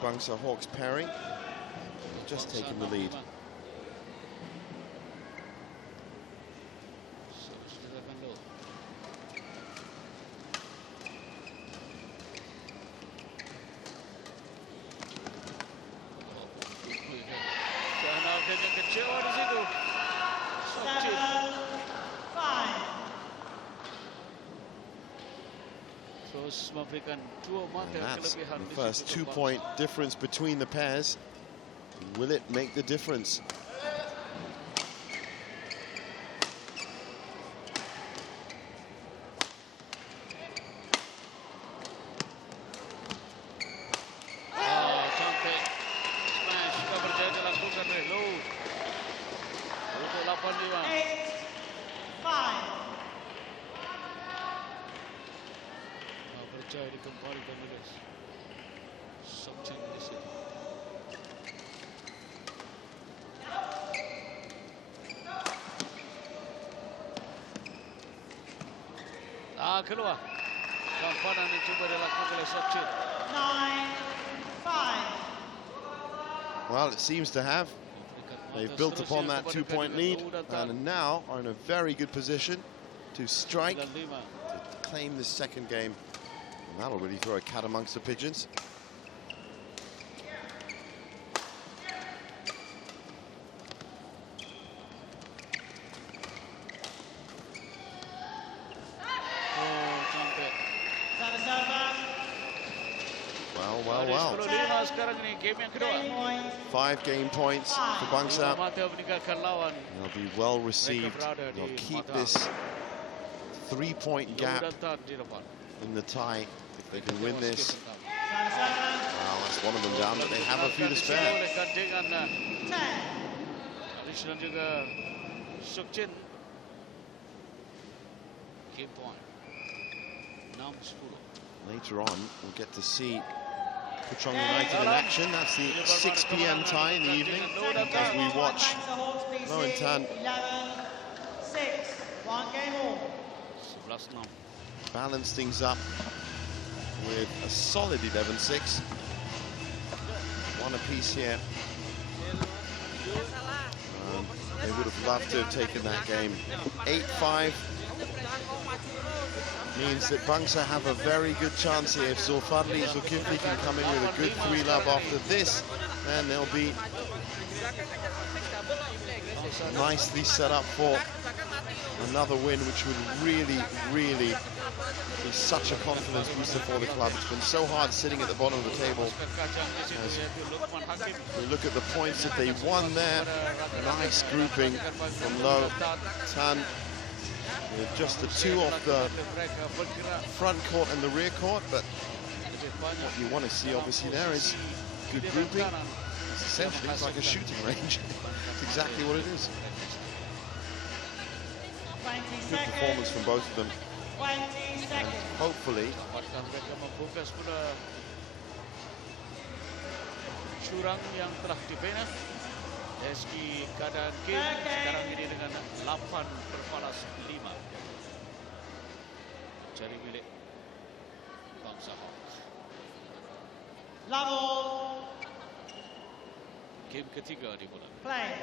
Bangsar Hawks pairing have just taken the lead. And that's the first 2-point difference between the pairs. Will it make the difference? Keluar. Kampanan yang cuba dilakukan oleh Sokchin. 9-5. Well, it seems to have. They've built upon that 2-point lead and now are in a very good position to strike, to claim this second game. And that'll really throw a cat amongst the pigeons. Well. 5 game points for Bangsar. They'll be well received. They'll keep this 3-point gap in the tie if they can win this. Well, that's one of them down, but they have a few to spare. Later on, we'll get to see Kajang United in action. That's the 6 p.m. tie in the evening as we watch Lowentan balance things up with a solid 11-6. One apiece here. They would have loved to have taken that game. 8-5. Means that Bangsar have a very good chance here. If Zulfadli Zulkifli can come in with a good 3-love after this, then they'll be nicely set up for another win, which would really, really be such a confidence booster for the club. It's been so hard sitting at the bottom of the table. As we look at the points that they won there, nice grouping from Lowentan. With just the 2 off the front court and the rear court, but what you want to see obviously there is good grouping. It's essentially like a shooting range. It's exactly what it is. Good performance from both of them. And hopefully curang yang telah dibina. Eski keadaan game sekarang ini dengan 8-5 jari milik Bangsar Hawks. Level. Game ketiga dimulai. Play.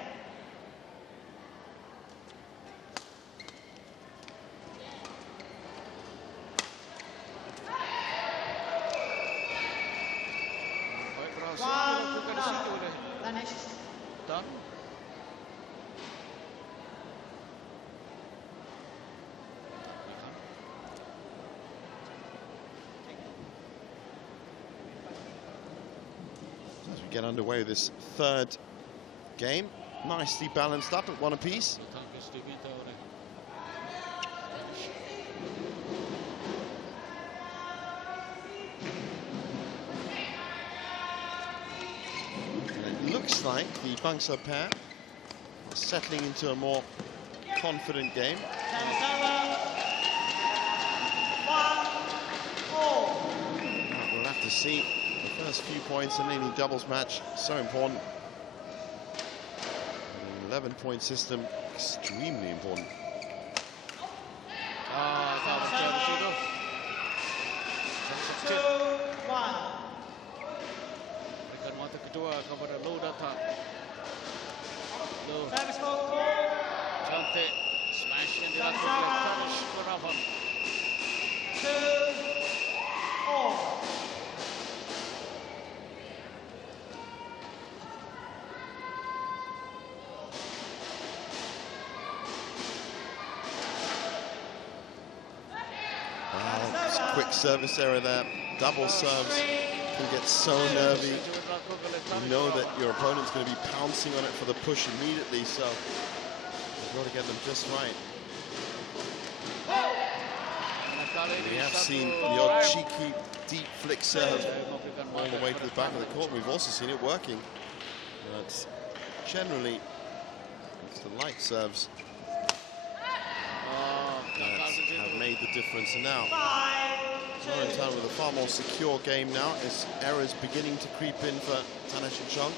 Baik, berhasil dilakukan di situ oleh Dan as we get underway with this third game, nicely balanced up at 1 apiece. Looks like the Bangsar pair are settling into a more confident game. We'll have to see. The first few points in any doubles match, so important. An 11-point system, extremely important. kedua kepada Low datang. Low cantik smash yang dilakukan oleh Tanish Gunawan. 2-4. Quick service error there. Double serves can get so nervy. You know that your opponent's going to be pouncing on it for the push immediately, so you've got to get them just right. We have seen the odd cheeky deep flick serve all the way to the back of the court. We've also seen it working. But generally, it's the light serves that have made the difference. And now, Laurentan with a far more secure game now, as errors beginning to creep in for Tanish and Chong.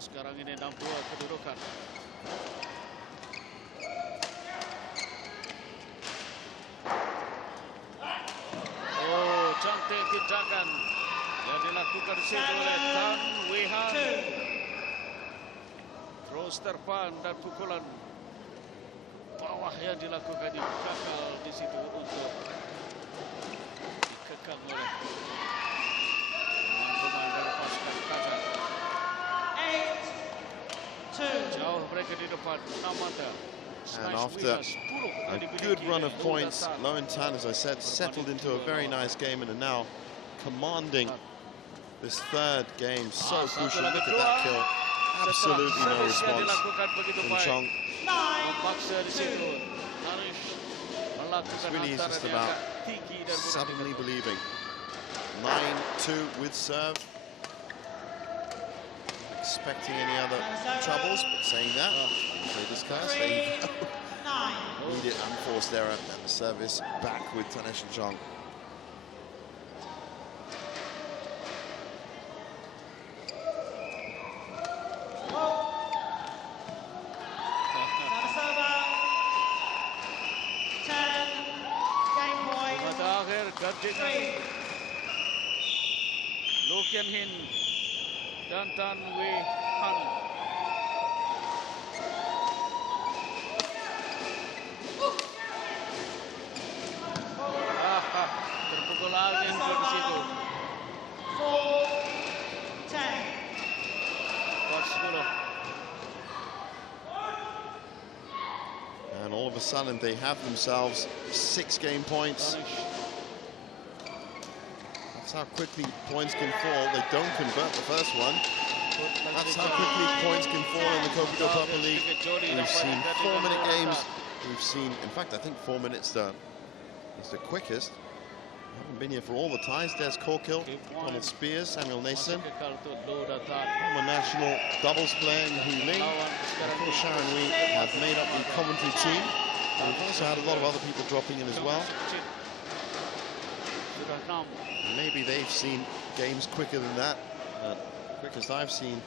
Sekarang ini 62 kedudukan. Oh, cantik tindakan yang dilakukan di situ oleh Tan Wehan. Terus terpan dan pukulan bawah yang dilakukan gagal di situ untuk dikekang oleh pemain dari pasukan Kajang. Jauh mereka di depan, 6 mata. And after a good run of points, Laurentan, as I said, settled into a very nice game and are now commanding this third game. So crucial. Look at that kill. Absolutely no response from Chong. It's really just about suddenly believing. 9-2 with serve. Expecting any other troubles, but saying that, as they discussed, they immediate unforced error and the service back with Tanish and Chong. Lokian Hin dan Tan Wehan. Terpukul angin di situ. 4-10. And all of a sudden they have themselves 6 game points. That's how quickly points can fall. They don't convert the first one. That's how quickly points can fall in the Kopiko Purple League. We've seen 4-minute games. We've seen, in fact, I think 4 minutes is the quickest. I haven't been here for all the ties. There's Korkil, Donald Spears, Samuel Nason. Former national doubles player in Hui Ling. Of course, Sharon Wee have made up the commentary team. We've also had a lot of other people dropping in as well. Maybe they've seen games quicker than that. Quickest I've seen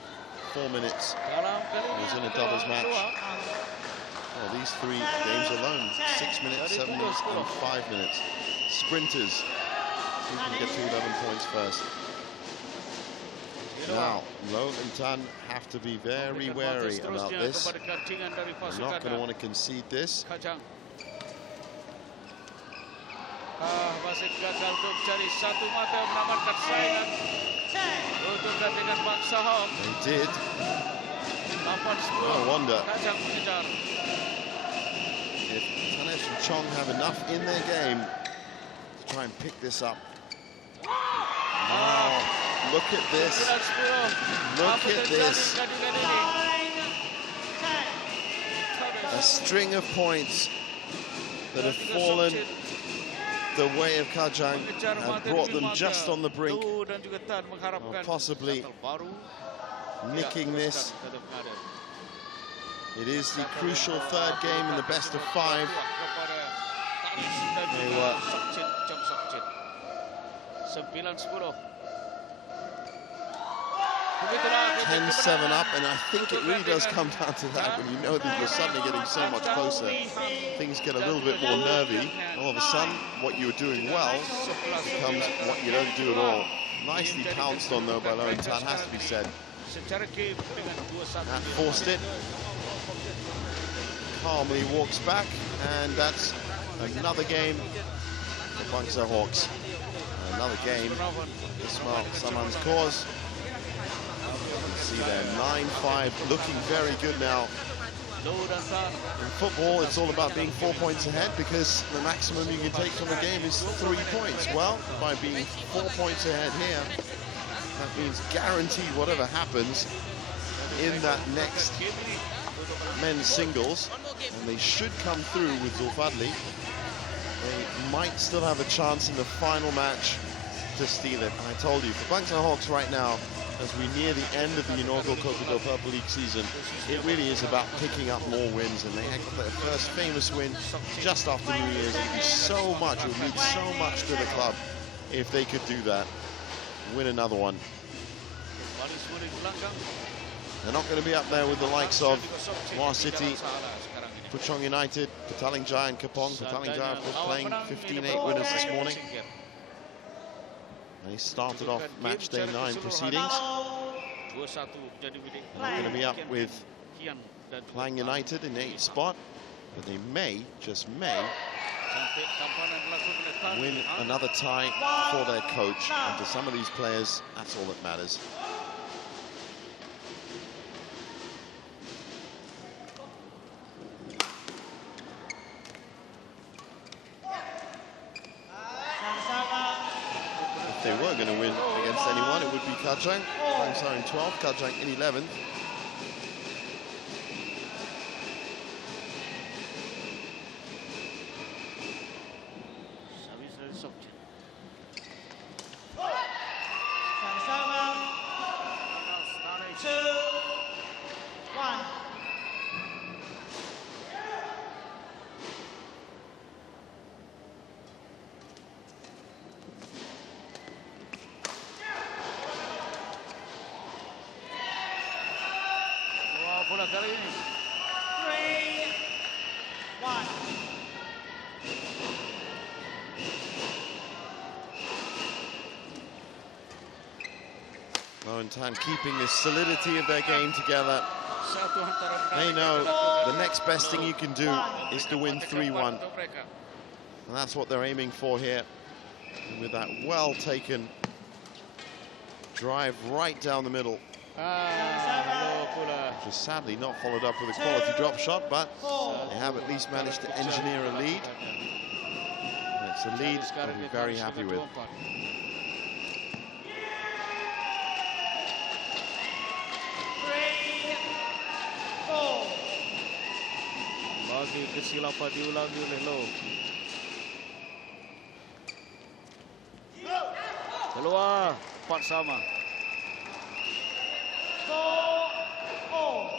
4 minutes was in a doubles match. Well, these 3 games alone, 6 minutes, 7 minutes, and 5 minutes. Sprinters, who can get to 11 points first. Now, Low and Tan have to be very wary about this. They're not going to want to concede this. Wasit gagal untuk mencari satu mata menamatkan saingan untuk dengan Bangsar. They did. No wonder. Kajang mengejar. If Tanish and Chong have enough in their game to try and pick this up. Oh, look at this. Look at this. A string of points that have fallen the way of Kajang have brought them just on the brink of possibly nicking this. It is the crucial third game in the best of 5. They were 9-10. 10-7 up, and I think it really does come down to that. When you know that you're suddenly getting so much closer, things get a little bit more nervy. All of a sudden, what you were doing well becomes what you don't do at all. Nicely pounced on though by Lowenthal, has to be said. That forced it. Calmly walks back, and that's another game for Bangsar Hawks. Another game, Ismail Saman's cause. You see there, 9-5, looking very good now. In football, it's all about being 4 points ahead, because the maximum you can take from a game is 3 points. Well, by being 4 points ahead here, that means guaranteed whatever happens in that next men's singles, and they should come through with Zulfadli. They might still have a chance in the final match to steal it. And I told you, for Bangsar Hawks right now, as we near the end of the inaugural Kopiko Purple League season, it really is about picking up more wins, and they had their first famous win just after New Year's. It would be so much, it would mean so much to the club if they could do that, win another one. They're not going to be up there with the likes of Moa City, Puchong United, Petaling Jaya and Kapong. Petaling Jaya was playing 15-8 winners this morning. They started off match day 9 proceedings. They're not going to be up with Klang United in the 8th spot, but they may, just may, win another tie for their coach. And to some of these players, that's all that matters. If they were going to win against anyone, it would be Kajang. Bangsar in 12th, Kajang in 11th. bola kali ini. 3-1. Lowenthal keeping the solidity of their game together. They know the next best thing you can do is to win 3-1. And that's what they're aiming for here. And with that well-taken drive right down the middle. Which is sadly not followed up with a quality drop shot, but they have at least managed to engineer a lead. And it's a lead I'll be very happy with. Bagi kesilapan diulangi oleh Lo. Keluar, 4 sama. 4-4.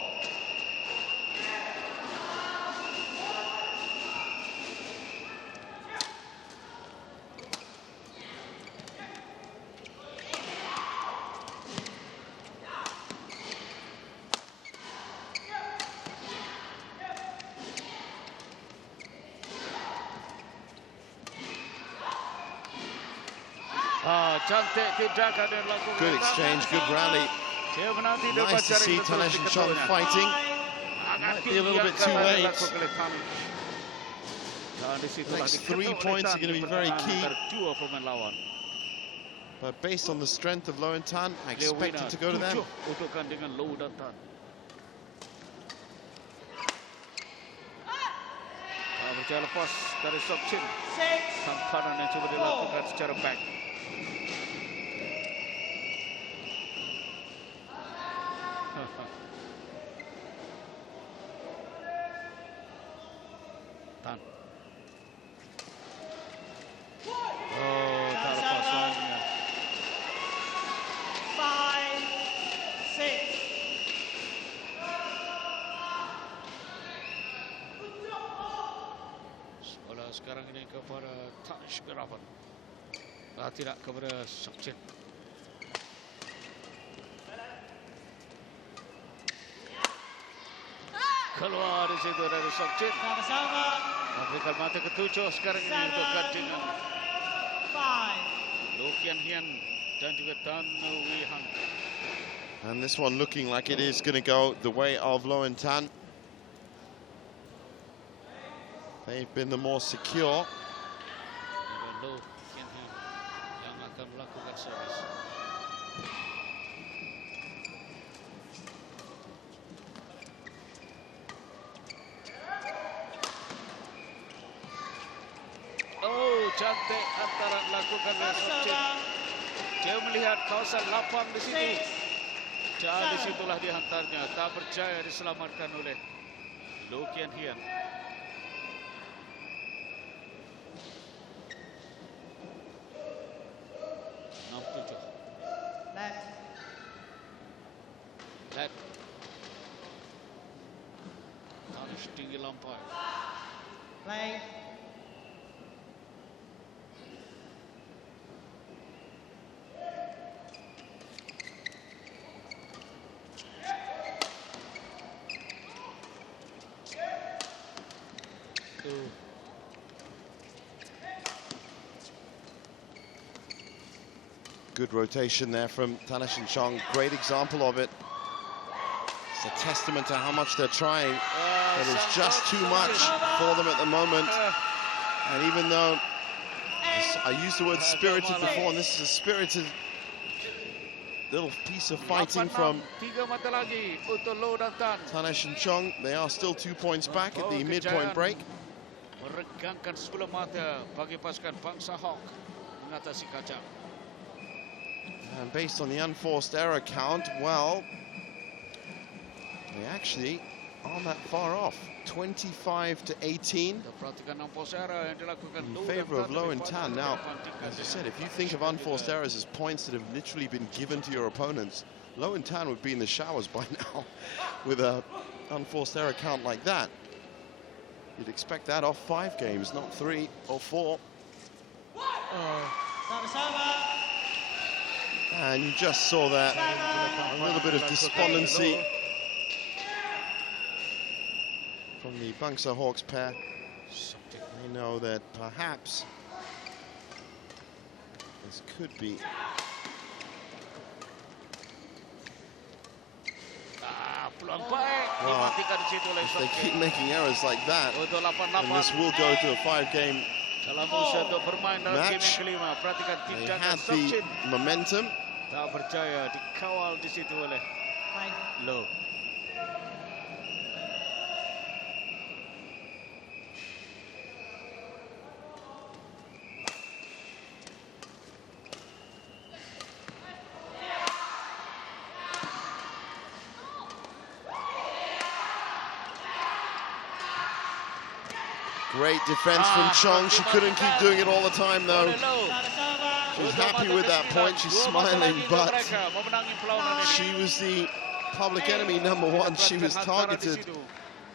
Good exchange, good rally. Nice to see Tanesh and Chong fighting. Might be a little bit too late. Next 3 points are going to be very key. But based on the strength of Lowenthal, I expect it to go to them. Berjalan lepas dari Sokchin. Tamparan yang coba dilakukan secara back. Tan. Oh, tak lepas lainnya. 5-6. Bola sekarang ini kepada Tash Biravan. Tidak kepada Sokchin. Keluar di situ dari Sokcit. Service over. Afrikan mata ketujuh sekarang ini untuk Kajang. 5. Loh Kian Hian dan juga Tan Wei Han. And this one looking like it is going to go the way of Loen Tan. They've been the more secure. Loh Kian Hian yang akan melakukan servis. Oh, cantik antara lakukan oleh Sokcit. Dia melihat kawasan lapang di situ. Jadi disitulah dihantarnya. Tak berjaya diselamatkan oleh Loh Kian Hian. Left. Let. Harus tinggi lampai. Play. Good rotation there from Tanash and Chong. Great example of it. It's a testament to how much they're trying. But it's just too much for them at the moment. And even though I used the word spirited before, and this is a spirited little piece of fighting from Tanash and Chong, they are still 2 points back at the midpoint break. Meregangkan sebelah mata bagi pasukan Bangsar mengatasi Kajang. And based on the unforced error count, well, they actually aren't that far off. 25 to 18 in favor of Loen Tan. Now, as I said, if you think of unforced errors as points that have literally been given to your opponents, Loen Tan would be in the showers by now with a unforced error count like that. You'd expect that off 5 games, not 3 or 4. Service over. And you just saw that, a little bit of despondency from the Bangsar Hawks pair. They know that perhaps this could be well, if they keep making errors like that, and this will go to a 5-game match. They had the momentum. Tak berjaya dikawal di situ oleh Loh. Great defense from Chong. She couldn't keep doing it all the time, though. She's happy with that point. She's smiling, but she was the public enemy #1. She was targeted.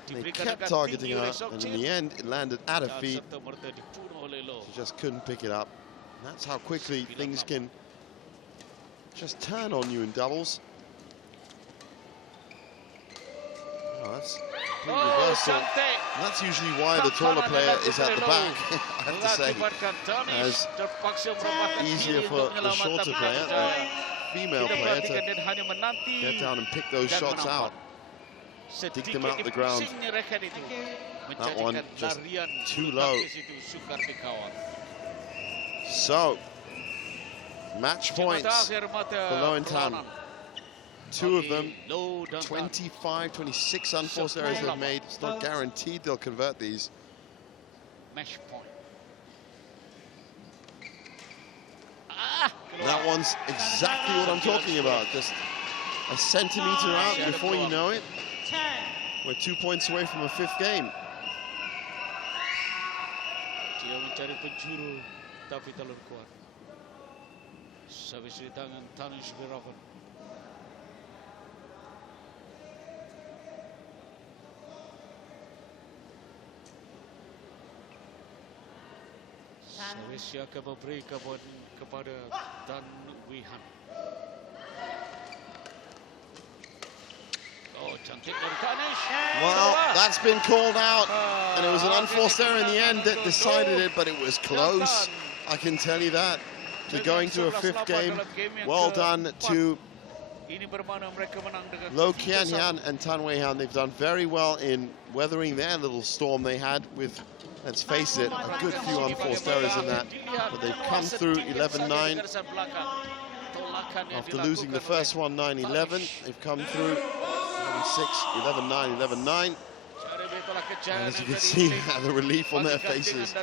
They kept targeting her, and in the end, it landed at her feet. She just couldn't pick it up. And that's how quickly things can just turn on you in doubles. Oh, that's a complete reversal. And that's usually why the taller player is at the back, I have to say. As easier for the shorter player, the female player, to get down and pick those shots out. Dig them out the ground. That one just too low. So, match points for Loen Tan. 2 of them, 25, 26 unforced errors they've made. It's not guaranteed they'll convert these. Match point. That one's exactly what I'm talking about. Just a centimeter out before you know it. 10. We're 2 points away from a 5th game. Dia mencari penjuru tapi terlalu kuat. Servis di tangan Tanish Biravan. Servis yang akan memberikan kepada Tan Wei Han. Oh, cantik dari Danish. Well, that's been called out, and it was an unforced error in the end that decided it, but it was close. I can tell you that. To going to a fifth game, well done to Ini bermana mereka menang dengan Lo Kianyan and Tan Wei Han. They've done very well in weathering their little storm they had with, let's face it, a good few unforced errors in that. But they've come through 11-9. After losing the first one 9-11, they've come through 11-6, 11-9, 11-9. And as you can see, the relief on their faces.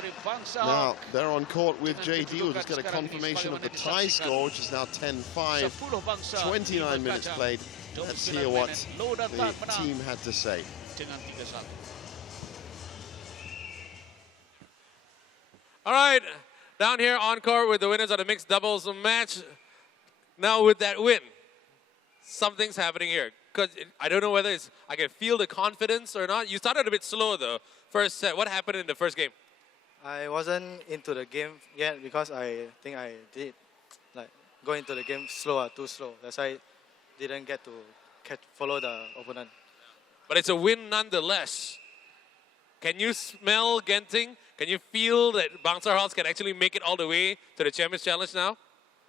Now, they're on court with JD. We'll just get a confirmation of the tie score, which is now 10-5. 29 minutes played. Let's hear what the team had to say. All right, down here on court with the winners of the mixed doubles match. Now with that win, something's happening here. Because I don't know whether it's, I can feel the confidence or not. You started a bit slow though, first set. What happened in the first game? I wasn't into the game yet because I think I did like go into the game slower, too slow. That's why I didn't get to follow the opponent. But it's a win nonetheless. Can you smell Genting? Can you feel that Bangsar Hawks can actually make it all the way to the Champions Challenge now?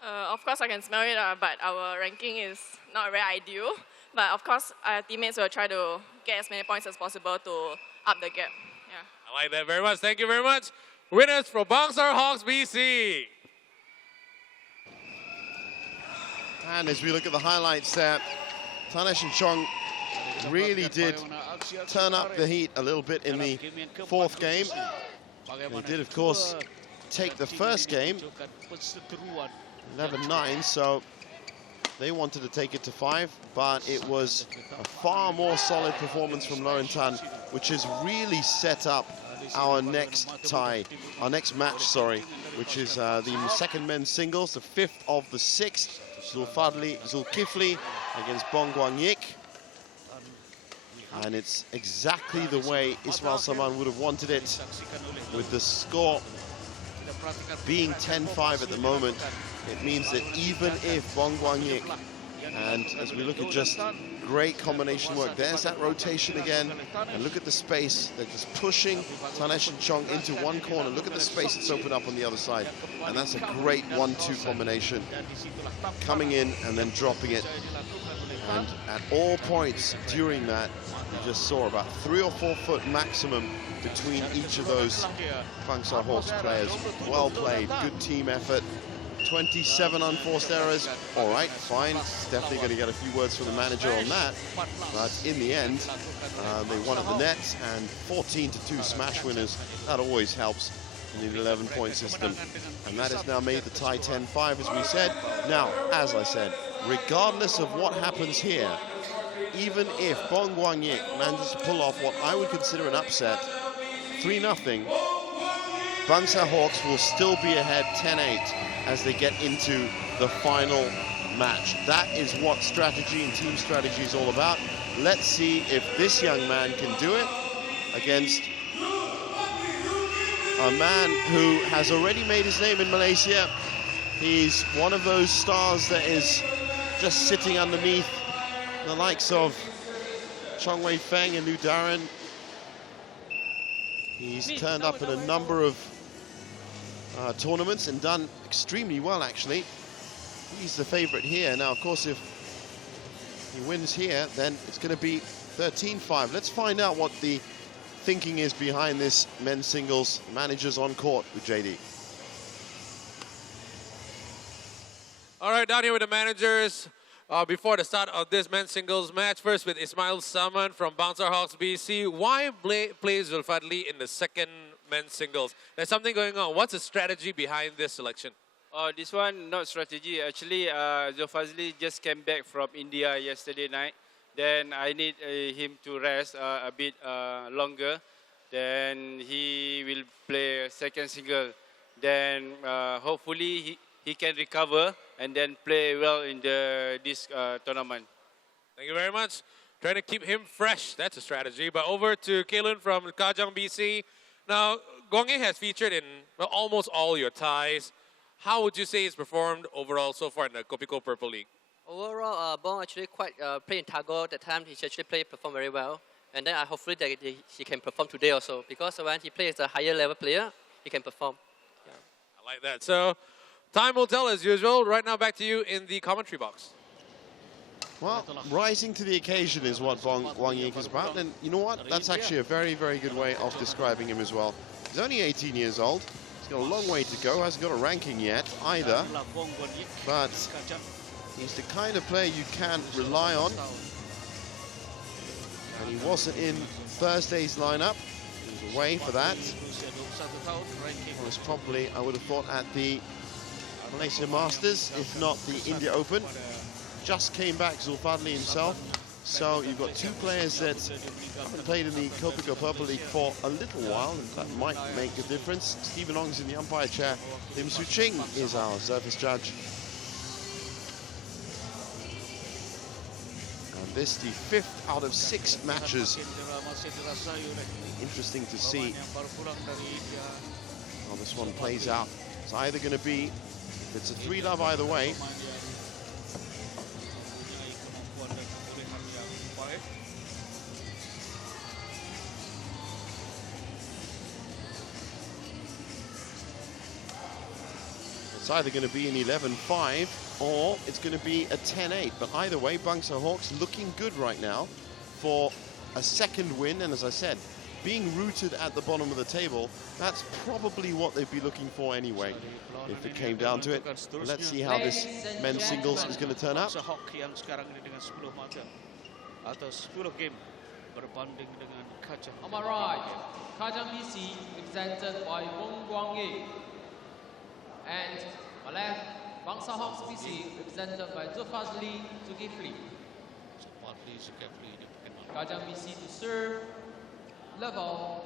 Of course I can smell it, but our ranking is not very ideal. But of course, our teammates will try to get as many points as possible to up the gap. Yeah. I like that very much. Thank you very much. Winners for Bangsar Hawks BC. And as we look at the highlights there, Tanesh and Chong really did turn up the heat a little bit in the fourth game. They did, of course, take the first game, 11-9, so they wanted to take it to 5, but it was a far more solid performance from Lorentan, which has really set up our next match, sorry, which is the second men's singles, the 5th of the 6th, Zulkifli against Bong Guang Yik. And it's exactly the way Ismail Saman would have wanted it, with the score being 10-5 at the moment. It means that even if Bong Guang Yik, and as we look at just great combination work, there's that rotation again, and look at the space, they're just pushing Tanesh and Chong into one corner. Look at the space that's opened up on the other side, and that's a great 1-2 combination, coming in and then dropping it. And at all points during that, you just saw about 3 or 4 foot maximum between each of those Bangsar Hawks players. Well played, good team effort. 27 unforced errors. All right, fine. Definitely going to get a few words from the manager on that. But in the end, they won at the net, and 14-2 smash winners. That always helps in the 11-point system. And that has now made the tie 10-5, as we said. Now, as I said, regardless of what happens here, even if Bong Guang Yik manages to pull off what I would consider an upset, 3-0, Bangsar Hawks will still be ahead 10-8 as they get into the final match. That is what strategy and team strategy is all about. Let's see if this young man can do it against a man who has already made his name in Malaysia. He's one of those stars that is just sitting underneath the likes of Chong Wei Feng and Liu Darren. He's turned up in a number of tournaments and done extremely well, actually. He's the favorite here. Now, of course, if he wins here, then it's going to be 13-5. Let's find out what the thinking is behind this men's singles. Managers on court with JD. All right, down here with the managers. Before the start of this men's singles match, first with Ismail Saman from Bangsar Hawks BC. Why play Zulfadli in the second men's singles? There's something going on. What's the strategy behind this selection? This one, not strategy. Actually, Zulfadli just came back from India yesterday night. Then I need him to rest a bit longer. Then he will play second single. Then hopefully he can recover and then play well in this tournament. Thank you very much. Trying to keep him fresh, that's a strategy. But over to Kaelin from Kajang BC. Now, Guang Yik has featured in almost all your ties. How would you say he's performed overall so far in the Kopiko Purple League? Overall, Bong actually quite playing Tago that time. He actually performed very well. And then hopefully that he can perform today also. Because when he plays a higher level player, he can perform. Yeah. I like that. So time will tell as usual. Right now back to you in the commentary box. Well, rising to the occasion is what Wang Ying is about. And you know what? That's actually a very, very good way of describing him as well. He's only 18 years old. He's got a long way to go. Hasn't got a ranking yet either. But he's the kind of player you can rely on. And he wasn't in Thursday's lineup. He was away for that. Was probably, I would have thought, at the Malaysia Masters, if not the India Open. Just came back, Zulfadli himself. So you've got two players that haven't played in the Kopiko Purple League for a little while, and that might make a difference. Stephen Ong's in the umpire chair. Lim Su Ching is our service judge. And this, the 5th out of 6 matches. Interesting to see how this one plays out. It's either going to be, if it's a 3-love either way, it's either going to be an 11-5 or it's going to be a 10-8. But either way, Bangsar Hawks looking good right now for a second win. And as I said, being rooted at the bottom of the table, that's probably what they'd be looking for anyway, if it came down to it. Let's see how this men's singles is going to turn out. On my right, Kajang BC, represented by Wong Guang Ye. And my left, Bangsar Hawks BC, represented by Zulfadli Zulkifli. Kajang BC to serve, level.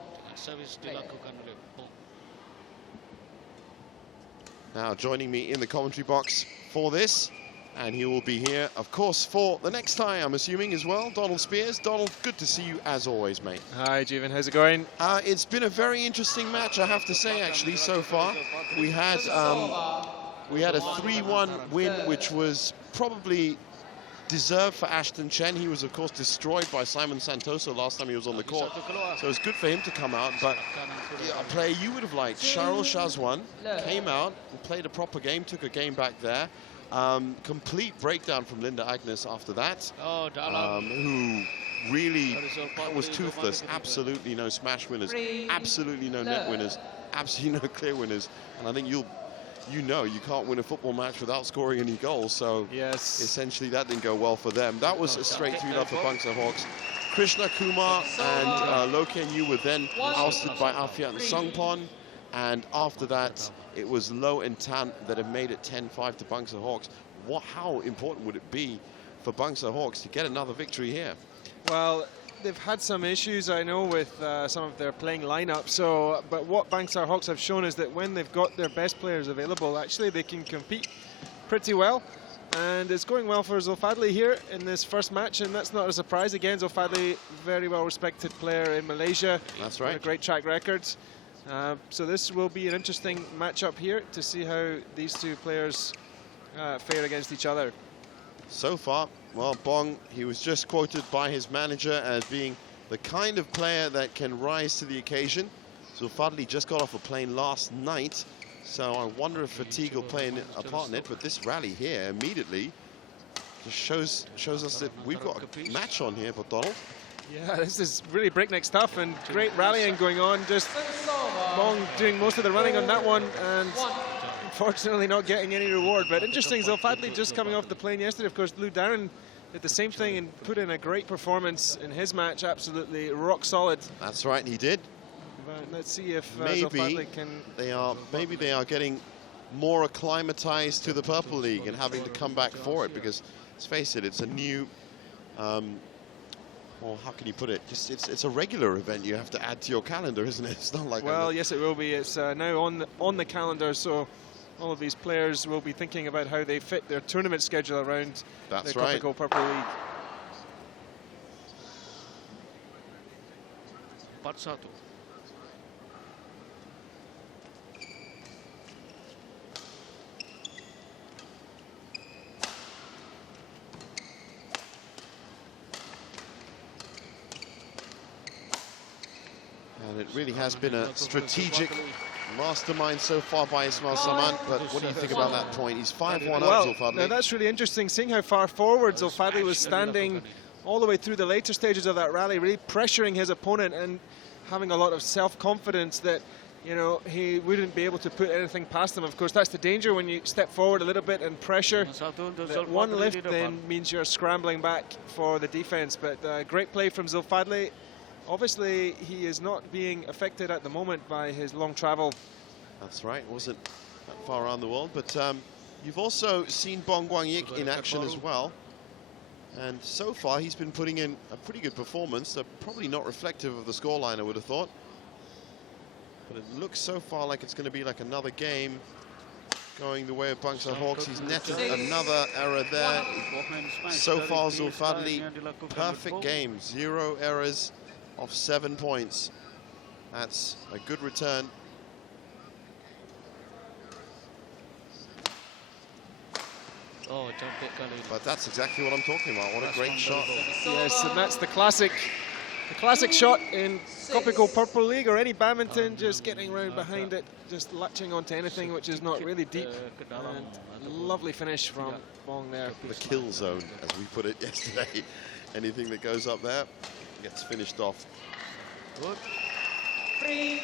Now joining me in the commentary box for this, and he will be here, of course, for the next time, I'm assuming, as well, Donald Spears. Donald, good to see you as always, mate. Hi, Jeevan. How's it going? It's been a very interesting match, I have to say, actually, so far. We had a 3-1 win, which was probably deserved for Ashton Chen. He was, of course, destroyed by Simon Santoso last time he was on the court. So it's good for him to come out. But a player you would have liked, Charles Shazwan, came out and played a proper game, took a game back there. Complete breakdown from Linda Agnes after that, who really was toothless. Absolutely no smash winners, absolutely no net winners, absolutely no clear winners. And I think you can't win a football match without scoring any goals. So yes, essentially that didn't go well for them. That was a straight 3-love for Bangsar Hawks. Krishna Kumar and Lo Ken Yu were then ousted by Afiat Songpon. And after that, it was Lo and Tan that have made it 10-5 to Bangsar Hawks. How important would it be for Bangsar Hawks to get another victory here? Well, they've had some issues, I know, with some of their playing lineup. So, but what Bangsar Hawks have shown is that when they've got their best players available, actually they can compete pretty well. And it's going well for Zulfadli here in this first match, and that's not a surprise. Again, Zulfadli, very well-respected player in Malaysia. That's right. A great track record. So this will be an interesting matchup here to see how these two players fare against each other. So far, well, Bong, he was just quoted by his manager as being the kind of player that can rise to the occasion. Zulfadli just got off a plane last night, so I wonder if fatigue will play a part in it. But this rally here immediately just shows us that we've got a match on here for Donald. Yeah, this is really breakneck stuff and great rallying going on. Just Bong doing most of the running on that one and unfortunately not getting any reward. But interesting, Zulfadli just coming off the plane yesterday. Of course, Lou Darren did the same thing and put in a great performance in his match, absolutely rock solid. That's right, he did. But let's see if maybe they are getting more acclimatized to the Purple League and having to come back for it, because let's face it, it's a new well, how can you put it? Just it's a regular event you have to add to your calendar, isn't it? It's not like, well, yes, it will be. It's now on the calendar, so all of these players will be thinking about how they fit their tournament schedule around the Kopiko Purple League. 4-1. it really has been a strategic mastermind so far by Ismail Saman. But what do you think about that point? He's 5-1 Well, up, Zulfadli. now that's really interesting, seeing how far forward Zulfadli was standing all the way through the later stages of that rally, really pressuring his opponent and having a lot of self-confidence that, you know, he wouldn't be able to put anything past him. Of course, that's the danger when you step forward a little bit and pressure. That one lift then means you're scrambling back for the defense. But great play from Zulfadli. Obviously, he is not being affected at the moment by his long travel. That's right, wasn't that far around the world. But you've also seen Bong Guangyik in action as well. And so far, he's been putting in a pretty good performance. Probably not reflective of the scoreline, I would have thought. But it looks so far like it's going to be like another game going the way of Bangsar Hawks. He's netted another error there. So far, Zulfadli, perfect game. 0 errors off 7 points. That's a good return. But that's exactly what I'm talking about. What a great shot. Yes, and that's the classic shot in Kopiko Purple League or any badminton, just getting round behind it, just latching onto anything which is not really deep. And lovely finish from Bong there. The kill zone, as we put it yesterday. Anything that goes up there gets finished off. Good. 3-6.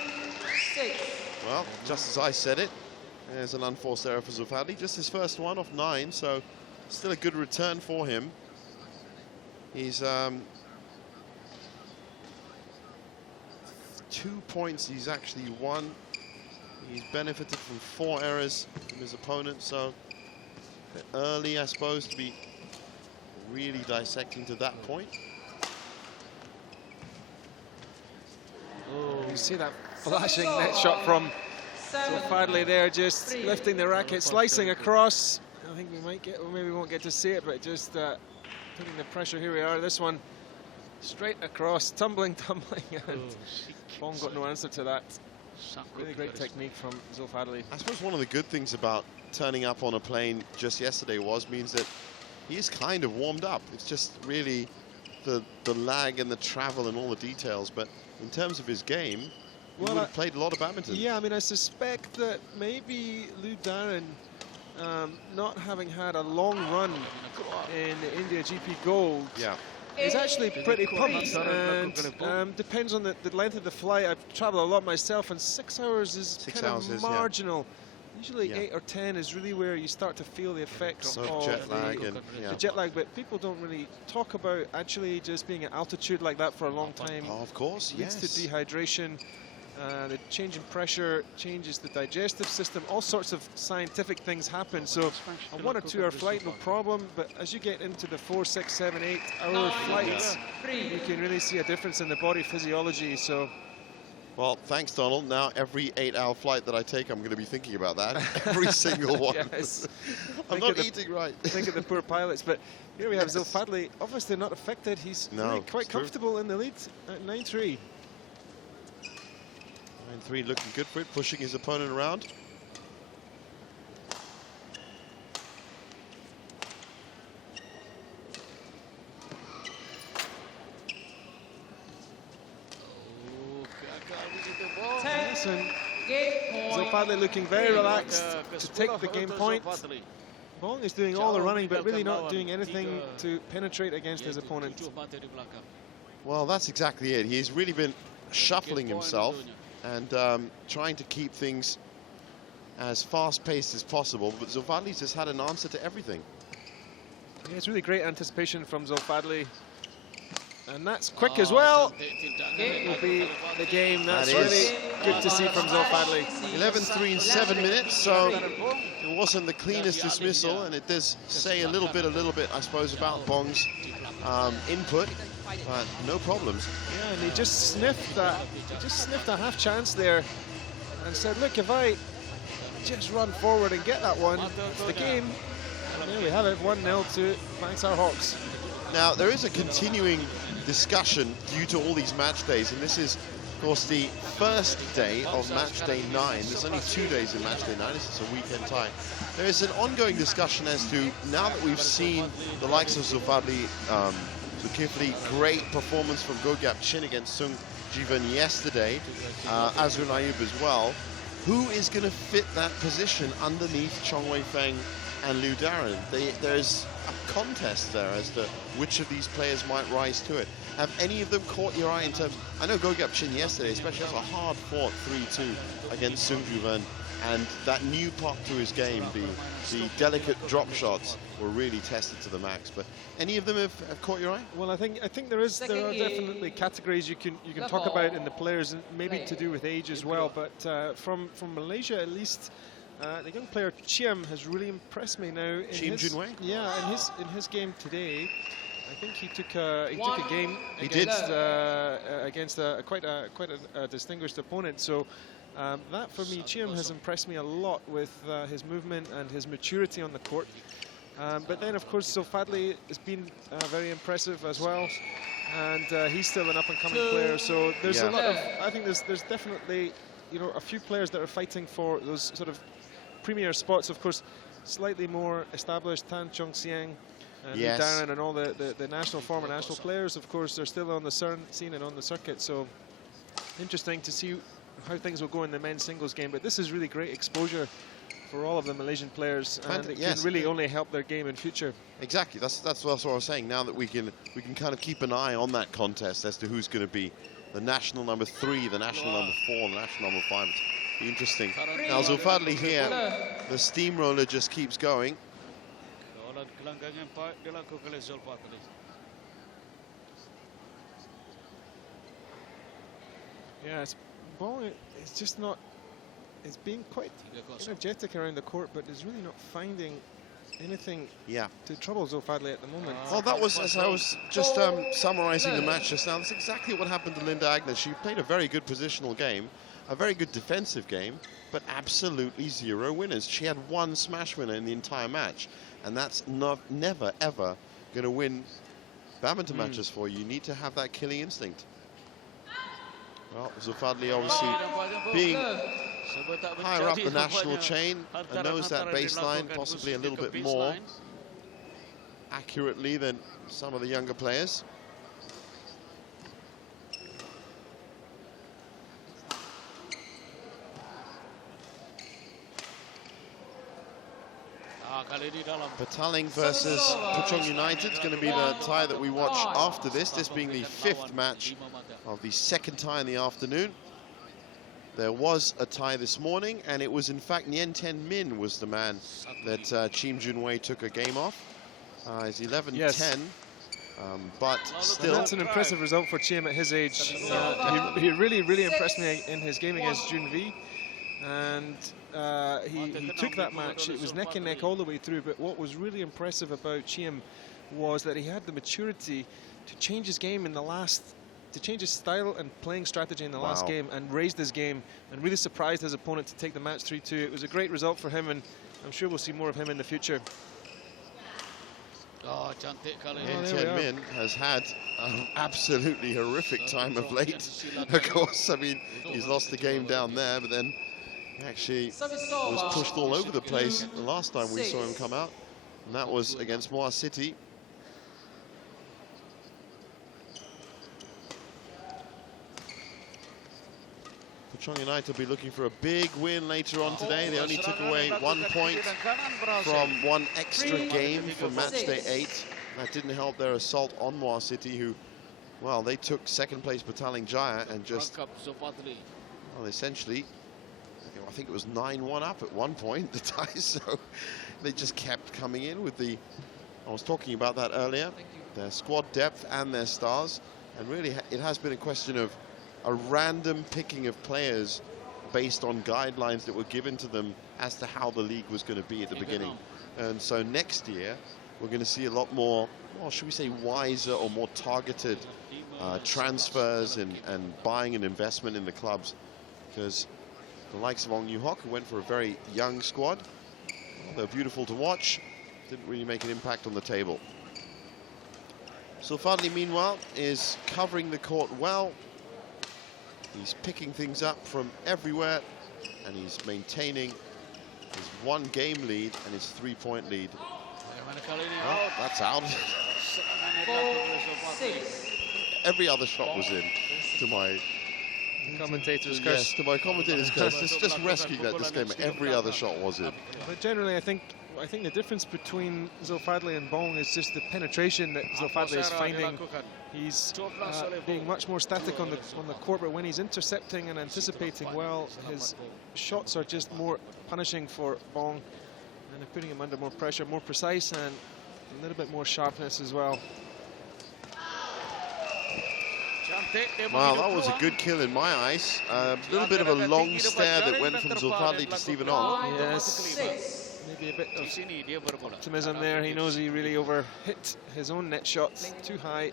Well, just as I said it, there's an unforced error for Zulfadli. Just his first one off 9, so still a good return for him. He's 2 points he's actually won. He's benefited from 4 errors from his opponent, so a bit early, I suppose, to be really dissecting to that point. You see that flashing net shot from Zulfadli there, just lifting the racket, slicing across. I think we might get, or maybe we won't get to see it, but just putting the pressure. Here we are, this one straight across, tumbling, and Bong got no answer to that. Really great technique from Zulfadli. I suppose one of the good things about turning up on a plane just yesterday means that he is kind of warmed up. It's just really the lag and the travel and all the details. But in terms of his game, he would have played a lot of badminton. Yeah, I mean, I suspect that maybe Liu Darren, not having had a long run in the India GP Gold, is actually pretty pumped, and depends on the length of the flight. I've traveled a lot myself, and 6 hours is kind of marginal. Usually 8 or 10 is really where you start to feel the effects of jet lag the jet lag, but people don't really talk about actually just being at altitude like that for a long time. Oh, of course, leads to dehydration. The change in pressure changes the digestive system. All sorts of scientific things happen. So a 1 or 2 hour flight, no problem. But as you get into the 4, 6, 7, 8 hour flights, you can really see a difference in the body physiology. So, well, thanks, Donald. Now every 8-hour flight that I take, I'm going to be thinking about that. Every single one. Yes. I'm not eating right. Think of the poor pilots. But here we have Zulfadli, obviously not affected. He's really quite comfortable in the lead at 9-3. 9-3 looking good for it, pushing his opponent around. Zulfadli looking very relaxed to take the game point. Bong is doing all the running, but really not doing anything to penetrate against his opponent. Well, that's exactly it. He's really been shuffling himself and trying to keep things as fast-paced as possible, but Zulfadli's just had an answer to everything. Yeah, it's really great anticipation from Zulfadli, and that's quick as well. It will be the game. That's really good to see from Zulfadli. 11-3 in 7 minutes, so it wasn't the cleanest dismissal, and it does say a little bit, I suppose, about Bong's input. But no problems. Yeah, and he just sniffed that. He just sniffed a half chance there, and said, "Look, if I just run forward and get that one, it's the game." And there we have it, 1-0 to Bangsar Hawks. Now there is a continuing discussion due to all these match days, and this is, of course, the first day of match day 9. There's only 2 days in match day 9. This is a weekend tie. There is an ongoing discussion as to, now that we've seen the likes of Zulfadli, Zulkifli, great performance from Go Gap Chin against Sung Jivan yesterday, Azrul Ayub as well. Who is going to fit that position underneath Chong Wei Feng and Liu Darren? There's a contest there as to which of these players might rise to it. Have any of them caught your eye in terms? I know Go Gap Chin yesterday, especially, that was a hard-fought 3-2 against Sung Ju-ven, and that new part to his game, the delicate drop shots, were really tested to the max. But any of them have caught your eye? Well, I think there are definitely categories you can talk about in the players, and maybe to do with age as well. But from Malaysia, at least, the young player Chiam has really impressed me now. Chim Junwei? Yeah, in his game today, I think he took a game against quite a distinguished opponent. So. That, for me, Chiam has impressed me a lot with his movement and his maturity on the court. But then, of course, Zulfadli has been very impressive as well. And he's still an up-and-coming player. So there's a lot of, I think there's definitely, a few players that are fighting for those sort of premier spots. Of course, slightly more established, Tan Chong Siang, and Darren, and all the former national players, of course, are still on the scene and on the circuit. So interesting to see how things will go in the men's singles game, but this is really great exposure for all of the Malaysian players, and it can really only help their game in future. Exactly, that's what I was saying. Now that we can kind of keep an eye on that contest as to who's going to be the national number 3, the national number 4, the national number 5. It's interesting. Now Zulfadli here, the steamroller just keeps going. Yeah, ball is just not, it's being quite energetic around the court, but is really not finding anything to trouble Zulfadli at the moment. Well, that was, as I was just summarizing the match just now, that's exactly what happened to Linda Agnes. She played a very good positional game, a very good defensive game, but absolutely 0 winners. She had 1 smash winner in the entire match, and that's never, ever going to win badminton matches for you. You need to have that killing instinct. Well, Zulfadli obviously being higher up the national chain and knows that baseline possibly a little bit more accurately than some of the younger players. Petaling versus Puchong United is going to be the tie that we watch after this being the 5th match of the 2nd tie in the afternoon. There was a tie this morning, and it was in fact Nguyen Ten Min was the man that Chim Junwei took a game off. He's 11-10, but still. And that's an impressive result for Chim at his age. He really impressed me in his game against Junvi. And he took that match. It was neck and neck all the way through, but what was really impressive about Chiam was that he had the maturity to change his game in the last, to change his style and playing strategy in the last game, and raised his game and really surprised his opponent to take the match 3-2. It was a great result for him, and I'm sure we'll see more of him in the future. Nguyen Ten Min has had an absolutely horrific time of late. Of course, I mean, he's lost the game down there, but then actually was pushed all over the place the last time we saw him come out, and that was against Moa City. Puchong United will be looking for a big win later on today. They only took away 1 point from 1 extra game from match day 8. That didn't help their assault on Moa City, who, well, they took 2nd place Petaling Jaya and just, well, essentially, I think it was 9-1 up at one point, the tie, so they just kept coming in with the, I was talking about that earlier, their squad depth and their stars, and really it has been a question of a random picking of players based on guidelines that were given to them as to how the league was going to be at the beginning. And so next year, we're going to see a lot more, well, should we say wiser or more targeted transfers and buying and investment in the clubs, because the likes of Ong Yu Hock, who went for a very young squad, well, they're beautiful to watch, didn't really make an impact on the table. Zulfadli, meanwhile, is covering the court well. He's picking things up from everywhere, and he's maintaining his 1-game lead and his 3-point lead. Oh, that's out. Every other shot was in, to my Commentators Yes, curse. to my commentators curse. Just rescuing that disclaimer. Every other shot was in. But generally, I think the difference between Zulfadli and Bong is just the penetration that Zulfadli is finding. He's being much more static on the court, but when he's intercepting and anticipating well, his shots are just more punishing for Bong, and they're putting him under more pressure, more precise, and a little bit more sharpness as well. Wow, that was a good kill in my eyes. A little bit of a long stare that went from Zulfadli to Stephen Ong. Yes, maybe a bit of optimism there. He knows he really overhit his own net shots too high.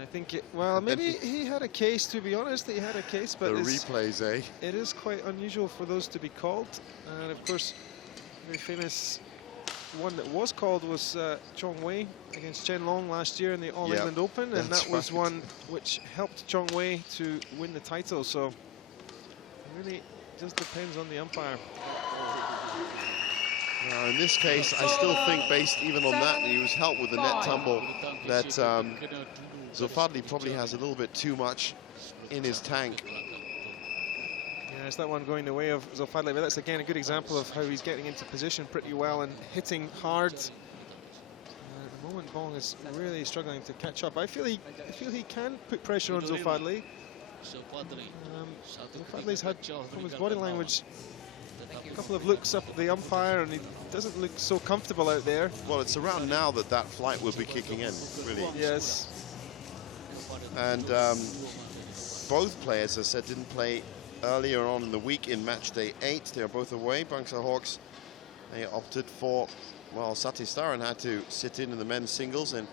I think well, maybe he had a case, to be honest. He had a case, but the replays, eh? It is quite unusual for those to be called. And of course, very famous one that was called was Chong Wei against Chen Long last year in the All England Open, and that was one which helped Chong Wei to win the title. So it really just depends on the umpire. Now, in this case, I still think, based even on that, and he was helped with the net tumble, that Zulfadli probably has a little bit too much in his tank. Yeah, it's that one going the way of Zulfadli, but that's again a good example of how he's getting into position pretty well and hitting hard. At the moment, Bong is really struggling to catch up. I feel he can put pressure on Zulfadli. Zulfadli's had, from his body language, a couple of looks up at the umpire, and he doesn't look so comfortable out there. Well, it's around now that flight will be kicking in, really. Yes. And both players, as I said, didn't play earlier on in the week in match day 8. They are both away. Bangsar Hawks, they opted for, well, Sati Staran had to sit in the men's singles, and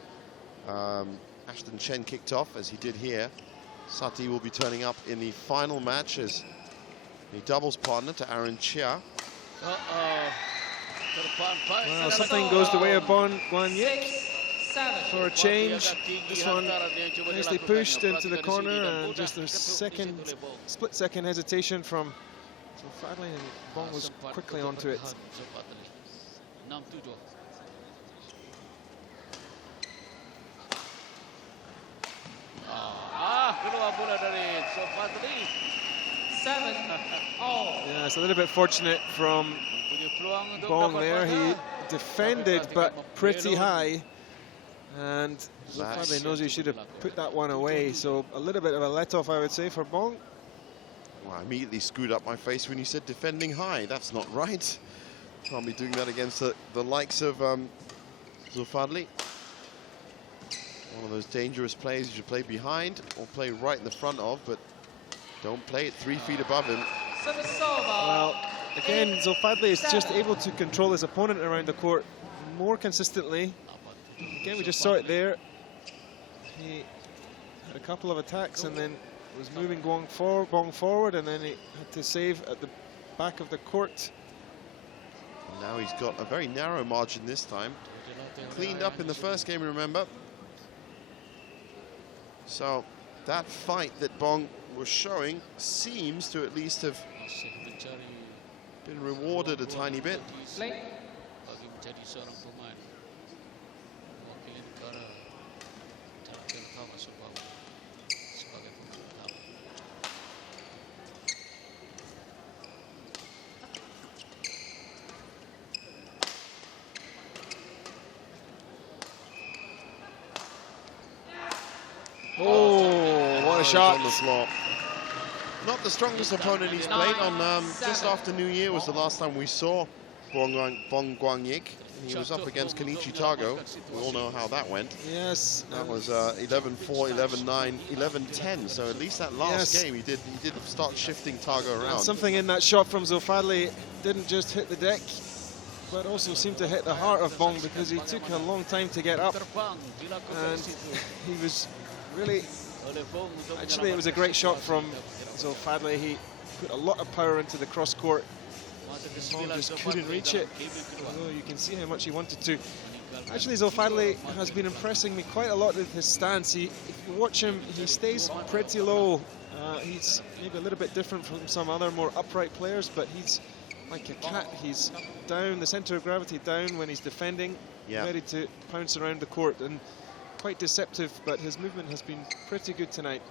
Ashton Chen kicked off, as he did here. Sati will be turning up in the final match as the doubles partner to Aaron Chia. Well, something goes the way of Bon Guan Yik for a change. This one nicely pushed into the corner, and just a split-second hesitation from Zulfadli, and Bong was quickly onto it. Keluar bola dari Zulfadli. 7-all. Yeah, it's a little bit fortunate from Bong there. He defended, but pretty high. And Zulfadli knows he should have put that one away. So a little bit of a let-off, I would say, for Bong. Well, I immediately screwed up my face when you said defending high. That's not right. Can't be doing that against the likes of Zulfadli. One of those dangerous plays you should play behind or play right in the front of, but don't play it 3 feet above him. Well, again, Zulfadli is just able to control his opponent around the court more consistently. Again, we just saw it there. He had a couple of attacks and then was moving Bong forward, and then he had to save at the back of the court. And now he's got a very narrow margin this time. Cleaned up in the first game, remember. So that fight that Bong was showing seems to at least have been rewarded a tiny bit. Oh, what a shot. On the floor. Not the strongest opponent he's played on. Just after New Year was the last time we saw Bong Guan Yik. He was up against Kenichi Tago. We all know how that went. Yes. That was 11-4, 11-9, 11-10. So at least that last game, he did start shifting Tago around. Something in that shot from Zulfadli didn't just hit the deck, but also seemed to hit the heart of Bong, because he took a long time to get up. And he was really... Actually, it was a great shot from Zulfadli. He put a lot of power into the cross court. Bong just couldn't reach it, although you can see how much he wanted to. Actually, Zulfadli has been impressing me quite a lot with his stance. If you watch him, he stays pretty low. He's maybe a little bit different from some other more upright players, but he's like a cat. He's down, the center of gravity down when he's defending, ready to pounce around the court, and quite deceptive, but his movement has been pretty good tonight.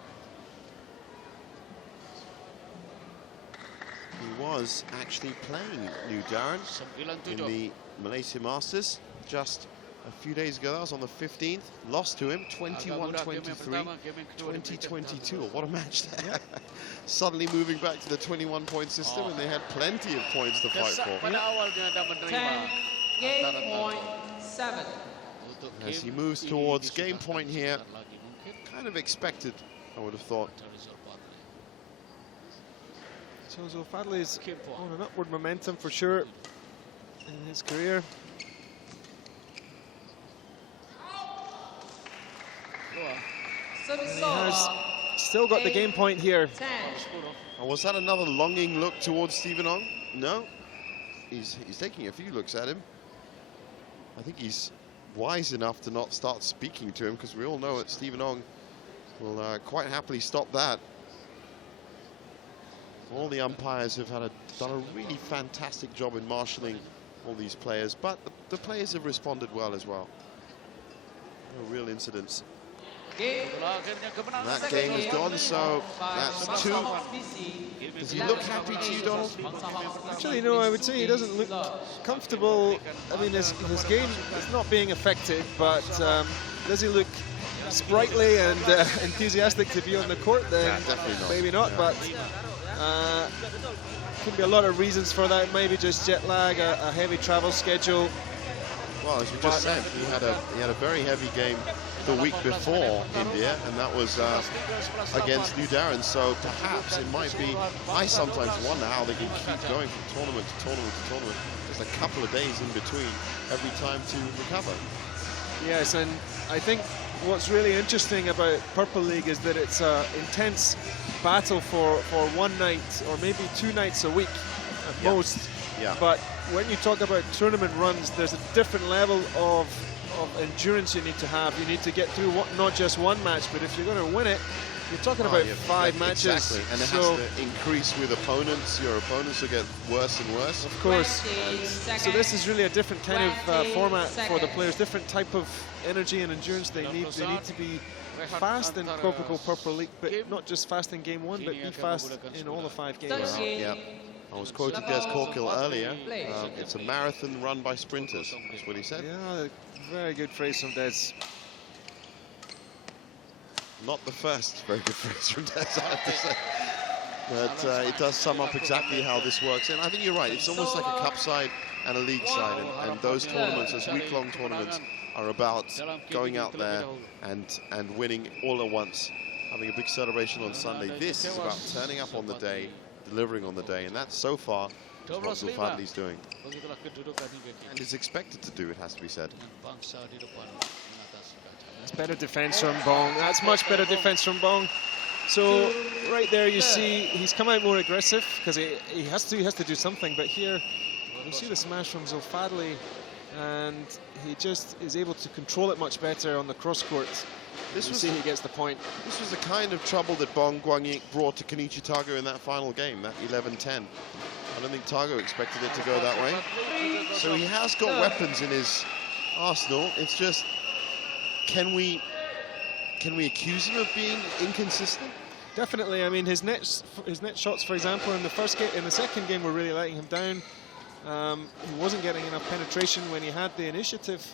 He was actually playing New Darren in the Malaysia Masters just a few days ago. That was on the 15th. Lost to him 21-23, 20-22. What a match there. Suddenly moving back to the 21-point system, and they had plenty of points to fight for. 10, game point 7. As he moves towards game point here, kind of expected, I would have thought. So Zulfadli's on an upward momentum for sure in his career. Service And he has still got the game point here. 10. Oh, was that another longing look towards Stephen Ong? No. He's taking a few looks at him. I think he's wise enough to not start speaking to him, because we all know that Stephen Ong will quite happily stop that. All the umpires have done a really fantastic job in marshalling all these players, but the players have responded well as well. No real incidents. And that game is gone, so that's 2. Does he look happy to you, Donald? Actually, no, I would say he doesn't look comfortable. I mean, his game is not being affected, but does he look sprightly and enthusiastic to be on the court? Then definitely not. Maybe not, but could be a lot of reasons for that. Maybe just jet lag, a heavy travel schedule. Well, as we just said, he had a very heavy game the week before India, and that was against New Darren. So perhaps it might be. I sometimes wonder how they can keep going from tournament to tournament to tournament. Just a couple of days in between every time to recover. Yes, and I think what's really interesting about Purple League is that it's an intense battle for one night or maybe 2 nights a week at most. Yeah. But when you talk about tournament runs, there's a different level of endurance you need to have. You need to get through not just one match, but if you're going to win it, you're talking about 5 matches. Exactly, and it has to increase with opponents. Your opponents will get worse and worse. Of course. So this is really a different kind of format for the players, different type of energy and endurance they need. They need to be fast in Kopiko Purple League, but not just fast in game 1, but be fast in all the 5 games. Yeah. I was quoting Des Corkill earlier. It's a marathon run by sprinters. That's what he said. Yeah, very good phrase from Des. Not the first very good phrase from Des, I have to say. But it does sum up exactly how this works. And I think you're right. It's almost like a cup side and a league side. And those tournaments, those week-long tournaments, are about going out there and winning all at once, having a big celebration on Sunday. This is about turning up on the day, delivering on the day, and that's so far what Zulfadli's doing. And is expected to do, it has to be said. That's better defense from Bong. That's much better defense from Bong. So right there you see he's come out more aggressive because he has to do something. But here you see the smash from Zulfadli, and he just is able to control it much better on the cross court. He gets the point. This was the kind of trouble that Bong Guangyik brought to Kenichi Tago in that final game, that 11-10. I don't think Tago expected it to go that way. So he has got weapons in his arsenal. It's just, can we accuse him of being inconsistent? Definitely. I mean, his net shots, for example, in the second game were really letting him down. He wasn't getting enough penetration when he had the initiative.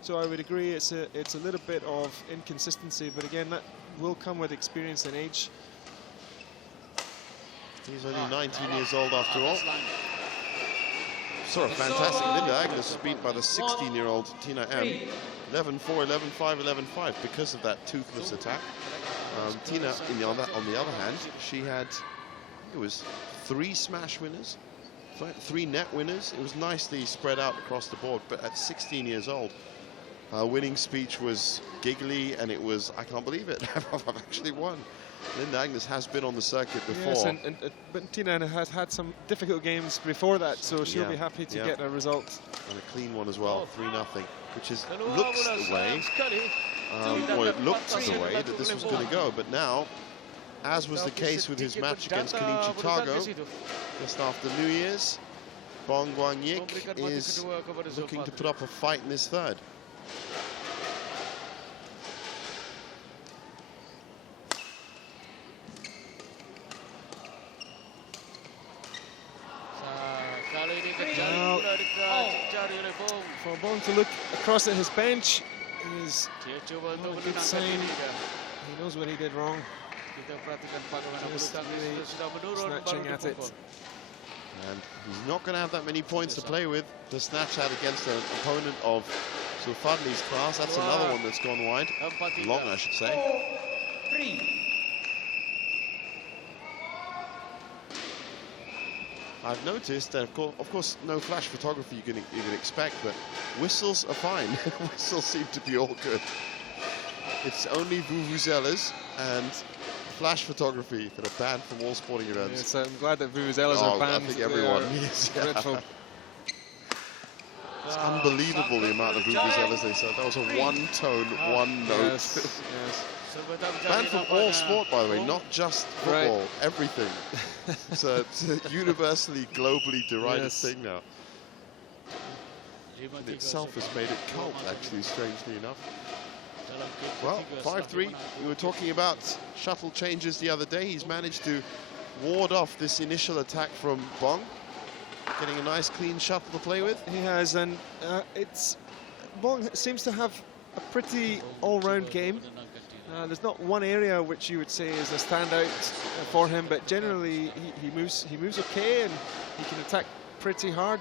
So I would agree it's a little bit of inconsistency, but again, that will come with experience and age. He's only 19 years old after all. Saw a fantastic Linda Agnes beat by the 16-year-old Tina M. 11-4, 11-5, 11-5 because of that toothless attack. Tina, on the other hand, she had, it was 3 smash winners, 3 net winners. It was nicely spread out across the board, but at 16 years old, her winning speech was giggly, and it was, I can't believe it, I've actually won. Linda Agnes has been on the circuit before. Yes, but Tina has had some difficult games before that, so she'll be happy to get a result. And a clean one as well, 3-0, which is looks the way, or it looked the way that this was going to go. But now, as was the case with his match against Kenichi Tago just after New Year's, Bong Guangyik is looking to put up a fight in this third. Bong to look across at his bench. It is Dia cuba untuk a good menenangkan sign. diri dia. He knows what he did wrong. Kita perhatikan bagaimana bulu Just tangkis really itu sudah menurun snatching baru at it. dipukul. And he's not going to have that many points to play with. The snatch out against an opponent of Zulfadli's class. That's another one that's gone wide. Long, I should say. 3. I've noticed that, of course, no flash photography you can expect, but whistles are fine. Whistles seem to be all good. It's only vuvuzelas and flash photography that are banned from all sporting events. Yes, I'm glad that vuvuzelas are banned. I think everyone They are is. dreadful. It's unbelievable the amount of vuvuzelas they said. That was a one-tone, one-note. Yes, yes. Banned from all sport, by the way, not just football, everything. It's a universally, globally derided Yes. thing now. It itself has made it cult, actually, strangely enough. Well, 5-3. We were talking about shuttle changes the other day. He's managed to ward off this initial attack from Bong, getting a nice clean shuttle to play with. He has, and Bong seems to have a pretty all-round game. There's not one area which you would say is a standout for him, but generally he moves okay and he can attack pretty hard.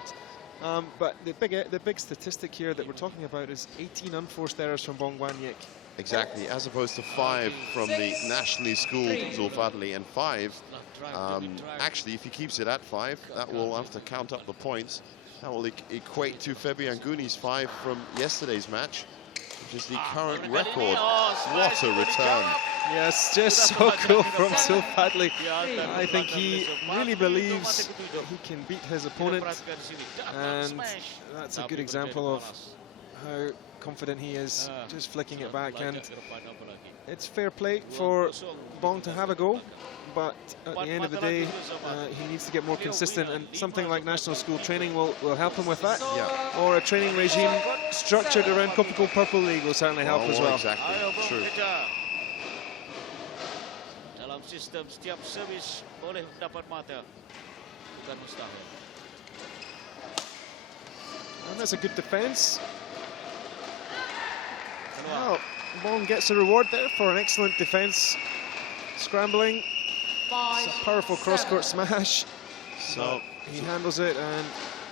But the big statistic here that we're talking about is 18 unforced errors from Bong Guanyik. Exactly, as opposed to 5 from the nationally schooled Zulfadli, and 5. Actually, if he keeps it at 5, that will have to count up the points. That will equate to Fabian Guni's 5 from yesterday's match, which is the current record. What a return. Yes, just so cool from Zulfadli. I think he really believes that he can beat his opponent, and that's a good example of how confident he is, just flicking it back. And it's fair play for Bong to have a go, but at the end of the day, he needs to get more consistent, and something like national school training will help him with that. Yeah. Or a training regime structured around Kopiko Purple League will certainly help as well. Exactly, true. Dalam sistem setiap servis boleh dapat mata, bukan mustahil. And that's a good defense. Well, Bong gets a reward there for an excellent defense. Scrambling. It's a powerful cross-court smash. So he handles it and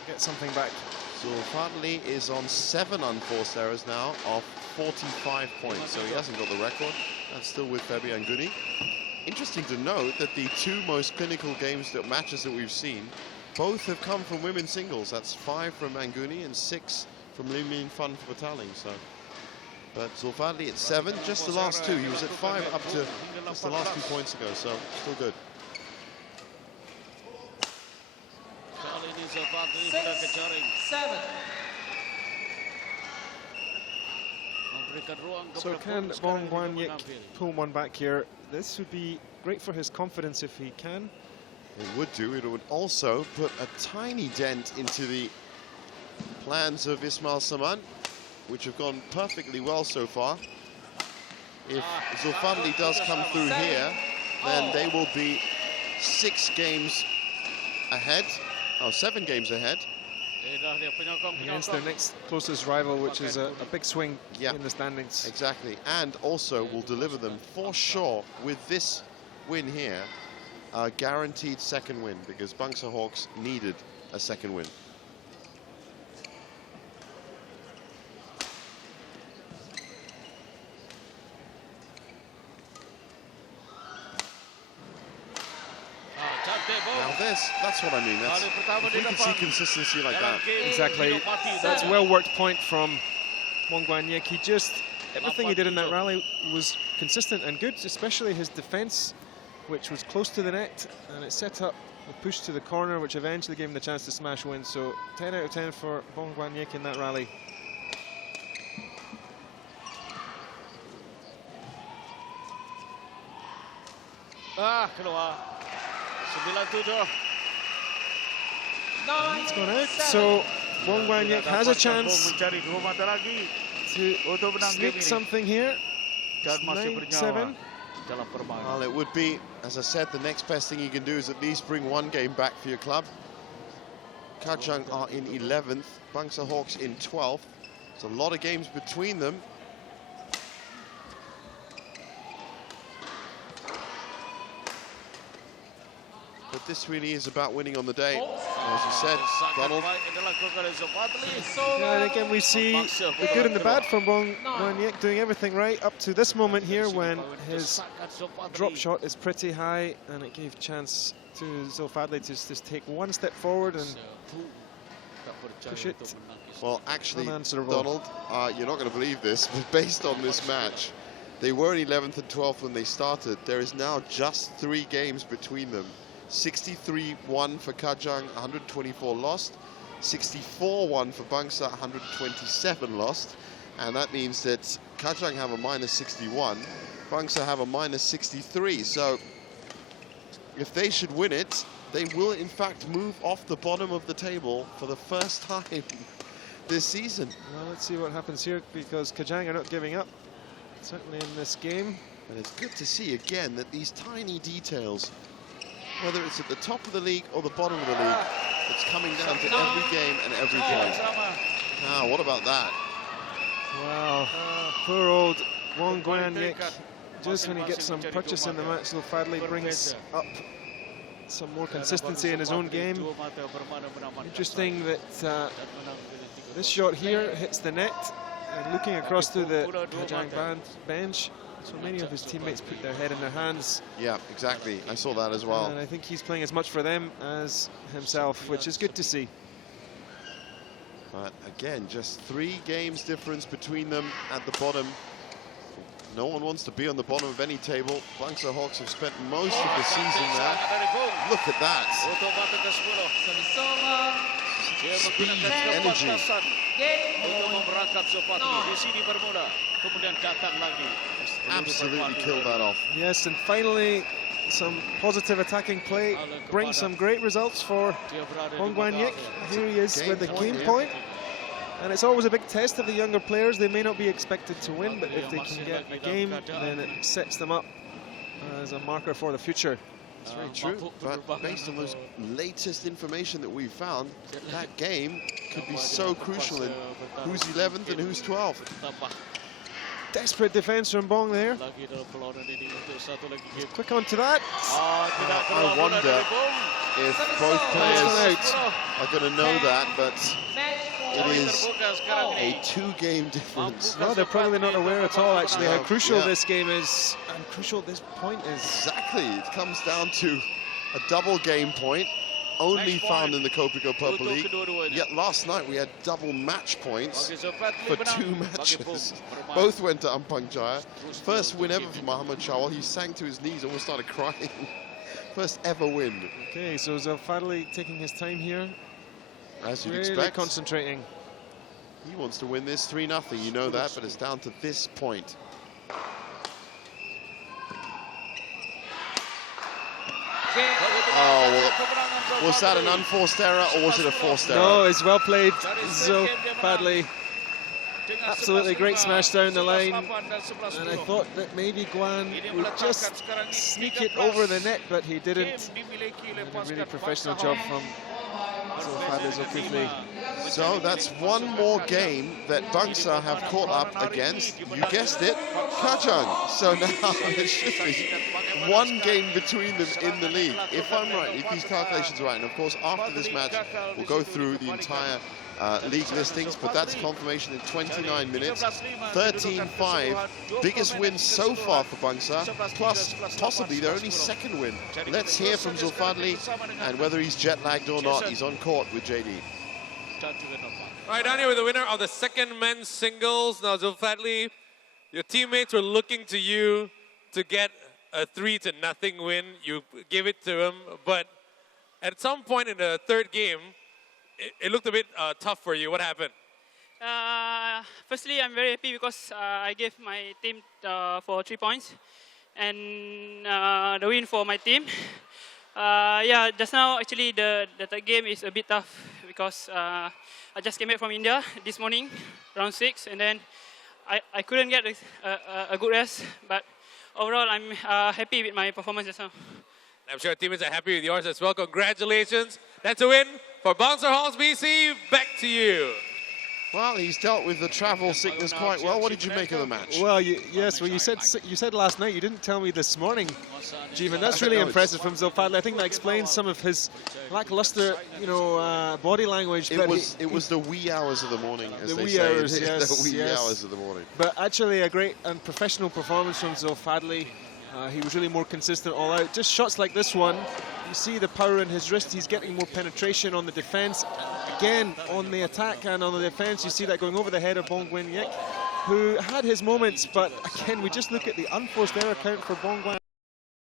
gets something back. Zulfadli is on 7 unforced errors now of 45 points, so he hasn't got the record. That's still with Fabian Guni. Interesting to note that the 2 most clinical matches that we've seen, both have come from women's singles. That's 5 from Manguni and 6 from Lim Min Fan for Bataling. So, but Zulfadli at 7, just the last 2. He was at 5 up to just the last 2 points ago, so still good. Kali ini Zulfadli sudah ke jaring. 7. Memberikan ruang So kepada can Bong Bong sekarang Guanyik untuk menampil. pull one back here? This would be great for his confidence if he can. It would do. It would also put a tiny dent into the plans of Ismail Saman, which have gone perfectly well so far. If Zulfadli does come through here, then they will be 6 games ahead. Oh, 7 games ahead. Against their next closest rival, which is a big swing in the standings. Exactly, and also will deliver them for sure with this win here, a guaranteed second win, because Bangsar Hawks needed a second win. Now that's what I mean. If we can see consistency like that. Exactly. That's a well-worked point from Bong Guanyik. He just, everything he did in that rally was consistent and good, especially his defense, which was close to the net, and it set up a push to the corner, which eventually gave him the chance to smash win. So 10 out of 10 for Bong Guanyik in that rally. Keluar. 9-7. It's gone out, so Bong Guanyik has a chance to sneak something here. It's 9-7. Well, it would be, as I said, the next best thing you can do is at least bring 1 game back for your club. Kajang are in 11th, Bangsar Hawks in 12th. There's a lot of games between them. But this really is about winning on the day. As you said, Donald. Yeah, and again, we see the good and the bad from Bong Guan doing everything right up to this moment here when his drop shot is pretty high and it gave chance to Zulfadli to just take one step forward and push it. Well, actually, Unanswerable. Donald, you're not going to believe this, but based on this match, they were in 11th and 12th when they started. There is now just 3 games between them. 63-1 for Kajang, 124 lost. 64-1 for Bangsar, 127 lost. And that means that Kajang have a -61, Bangsar have a -63. So if they should win it, they will in fact move off the bottom of the table for the first time this season. Well, let's see what happens here because Kajang are not giving up, certainly in this game. And it's good to see again that these tiny details, whether it's at the top of the league or the bottom of the league, it's coming down to every game and every point. Now, what about that? Wow, poor old Wong Guan Yik. Just when he gets some purchase in the match, Zulfadli brings up some more consistency in his own game. Interesting that this shot here hits the net, and looking across to the Kajang bench, so many of his teammates put their head in their hands. Yeah, exactly. I saw that as well. And I think he's playing as much for them as himself, which is good to see. But again, just 3 games difference between them at the bottom. No one wants to be on the bottom of any table. Bangsar Hawks have spent most of the season there. Look at that. Speed, energy. Absolutely killed that off. Yes, and finally, some positive attacking play brings some great results for Wong Guan Yik. Here he is with the game point. And it's always a big test of the younger players. They may not be expected to win, but if they can get a game, then it sets them up as a marker for the future. That's very true, but based on those latest information that we've found, that game could be so crucial in who's 11th and who's 12th. Desperate defense from Bong there. Quick onto that. I wonder if both players are going to know that, but it is a 2-game difference. No, they're probably not aware at all, actually, how crucial this game is and crucial this point is. Exactly. It comes down to a double game point, only found in the Kopiko Purple League. Yet last night we had double match points for 2 matches. Both went to Ampang Jaya. First win ever for Muhammad Shawal. He sank to his knees, almost started crying. First ever win. Okay, so Zulfadli taking his time here. As you'd really expect. Concentrating. He wants to win this 3-0, you know that, but it's down to this point. Oh, well, was that an unforced error or was it a forced error? No, it's well played, Zulfadli. Absolutely great smash down the line. And I thought that maybe Guan would just sneak it over the net, but he didn't. And a really professional job from Zulfadli Zulkifli. So that's one more game that Bangsar have caught up against, you guessed it, Kajang. So now there should be 1 game between them in the league. If I'm right, if these calculations are right, and of course after this match we'll go through the entire league listings, but that's confirmation in 29 minutes. 13-5, biggest win so far for Bangsar, plus possibly their only 2nd win. Let's hear from Zulfadli, and whether he's jet-lagged or not, he's on court with JD. Right, down here with the winner of the 2nd men's singles. Now, Zulfadli, your teammates were looking to you to get a 3-0 win. You give it to them, but at some point in the 3rd game, it looked a bit tough for you. What happened? Firstly, I'm very happy because I gave my team for 3 points and the win for my team. Yeah, just now actually the third game is a bit tough because I just came back from India this morning, round 6, and then I couldn't get a good rest. But overall, I'm happy with my performance just now. I'm sure teammates are happy with yours as well. Congratulations. That's a win for Bangsar Hawks BC. Back to you. Well, Well, he's dealt with the travel sickness quite well. What did you make of the match? Well, you said last night. You didn't tell me this morning, Jeevan. That's really impressive from Zulfadli. I think that explains some of his lackluster, body language. It was the wee hours of the morning, as the they wee say. hours, yes, the wee yes. hours of the morning. But actually, a great and professional performance from Zulfadli. He was really more consistent all out. Just shots like this one, you see the power in his wrist. He's getting more penetration on the defense. Again, on the attack and on the defense, you see that going over the head of Bong Guan Yik, who had his moments, but again, we just look at the unforced error count for Bong Guan.